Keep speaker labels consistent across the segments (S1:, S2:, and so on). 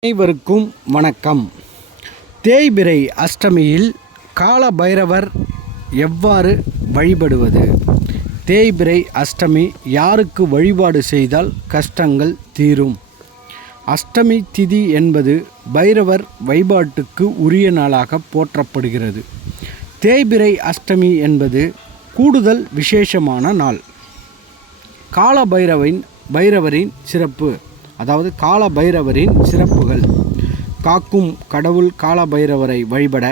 S1: அனைவருக்கும் வணக்கம். தேய்பிரை அஷ்டமியில் கால பைரவர் எவ்வாறு வழிபடுவது? தேய்பிரை அஷ்டமி யாருக்கு வழிபாடு செய்தால் கஷ்டங்கள் தீரும்? அஷ்டமி திதி என்பது பைரவர் வழிபாட்டுக்கு உரிய நாளாக போற்றப்படுகிறது. தேய்பிரை அஷ்டமி என்பது கூடுதல் விசேஷமான நாள். கால பைரவின் பைரவரின் சிறப்பு. அதாவது கால பைரவரின் சிறப்புகள். காக்கும் கடவுள் கால பைரவரை வழிபட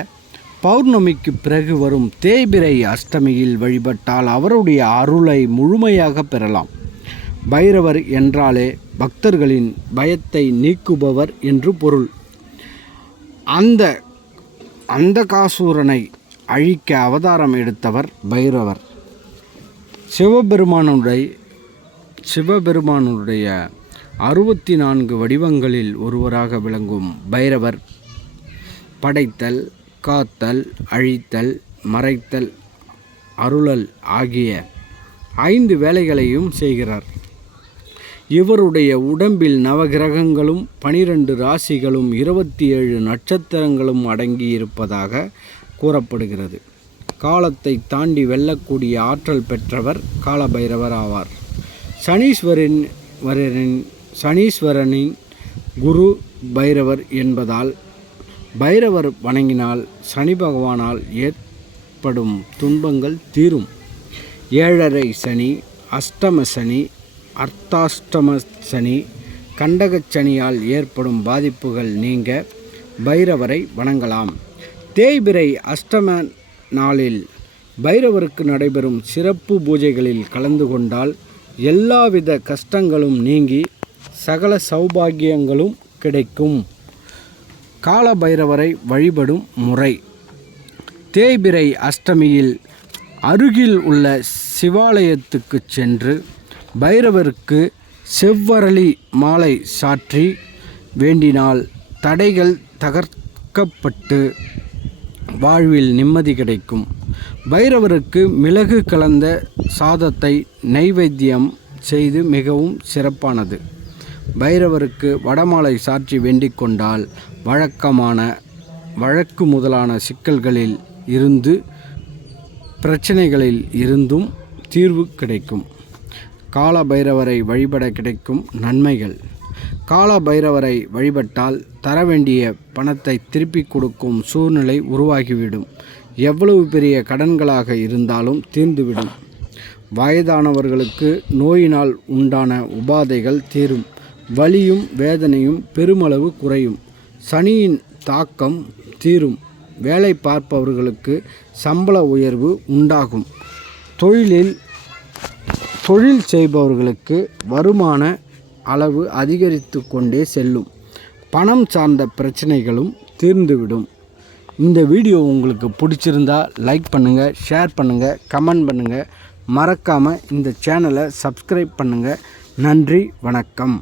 S1: பௌர்ணமிக்கு பிறகு வரும் தேய்பிரை அஷ்டமியில் வழிபட்டால் அவருடைய அருளை முழுமையாக பெறலாம். பைரவர் என்றாலே பக்தர்களின் பயத்தை நீக்குபவர் என்று பொருள். அந்த அந்தகாசூரனை அழிக்க அவதாரம் எடுத்தவர் பைரவர். சிவபெருமானுடைய சிவபெருமானுடைய அறுபத்தி நான்கு வடிவங்களில் ஒருவராக விளங்கும் பைரவர். படைத்தல் காத்தல் அழித்தல் மறைத்தல் அருளல் ஆகிய ஐந்து வேலைகளையும் செய்கிறார். இவருடைய உடம்பில் நவகிரகங்களும் பனிரெண்டு ராசிகளும் இருபத்தி ஏழு நட்சத்திரங்களும் அடங்கியிருப்பதாக கூறப்படுகிறது. காலத்தை தாண்டி வெல்லக்கூடிய ஆற்றல் பெற்றவர் காலபைரவர் ஆவார். சனீஸ்வரின் வரரின் சனீஸ்வரனின் குரு பைரவர் என்பதால் பைரவர் வணங்கினால் சனி பகவானால் ஏற்படும் துன்பங்கள் தீரும். ஏழரை சனி அஷ்டம சனி அர்த்தாஷ்டம சனி கண்டகச் சனியால் ஏற்படும் பாதிப்புகள் நீங்க பைரவரை வணங்கலாம். தேய்பிரை அஷ்டம நாளில் பைரவருக்கு நடைபெறும் சிறப்பு பூஜைகளில் கலந்து கொண்டால் எல்லாவித கஷ்டங்களும் நீங்கி சகல சௌபாகியங்களும் கிடைக்கும். கால பைரவரை வழிபடும் முறை. தேய்பிரை அஷ்டமியில் அருகில் உள்ள சிவாலயத்துக்கு சென்று பைரவருக்கு செவ்வரளி மாலை சாற்றி வேண்டினால் தடைகள் தகர்க்கப்பட்டு வாழ்வில் நிம்மதி கிடைக்கும். பைரவருக்கு மிளகு கலந்த சாதத்தை நைவேத்தியம் செய்து மிகவும் சிறப்பானது. பைரவருக்கு வடமாலை சாற்றி வேண்டிக் கொண்டால் வழக்கமான வழக்கு முதலான சிக்கல்களில் இருந்து பிரச்சனைகளில் இருந்தும் தீர்வு கிடைக்கும். கால பைரவரை வழிபட கிடைக்கும் நன்மைகள். கால பைரவரை வழிபட்டால் தர வேண்டிய பணத்தை திருப்பிக் கொடுக்கும் சூழ்நிலை உருவாகிவிடும். எவ்வளவு பெரிய கடன்களாக இருந்தாலும் தீர்ந்துவிடும். வயதானவர்களுக்கு நோயினால் உண்டான உபாதைகள் தீரும். வலியும் வேதனையும் பெருமளவு குறையும். சனியின் தாக்கம் தீரும். வேலை பார்ப்பவர்களுக்கு சம்பள உயர்வு உண்டாகும். தொழிலில் தொழில் செய்பவர்களுக்கு வருமான அளவு அதிகரித்து கொண்டே செல்லும். பணம் சார்ந்த பிரச்சனைகளும் தீர்ந்துவிடும். இந்த வீடியோ உங்களுக்கு பிடிச்சிருந்தா லைக் பண்ணுங்கள் ஷேர் பண்ணுங்கள் கமெண்ட் பண்ணுங்கள் மறக்காமல் இந்த சேனலை சப்ஸ்கிரைப் பண்ணுங்கள் நன்றி வணக்கம்.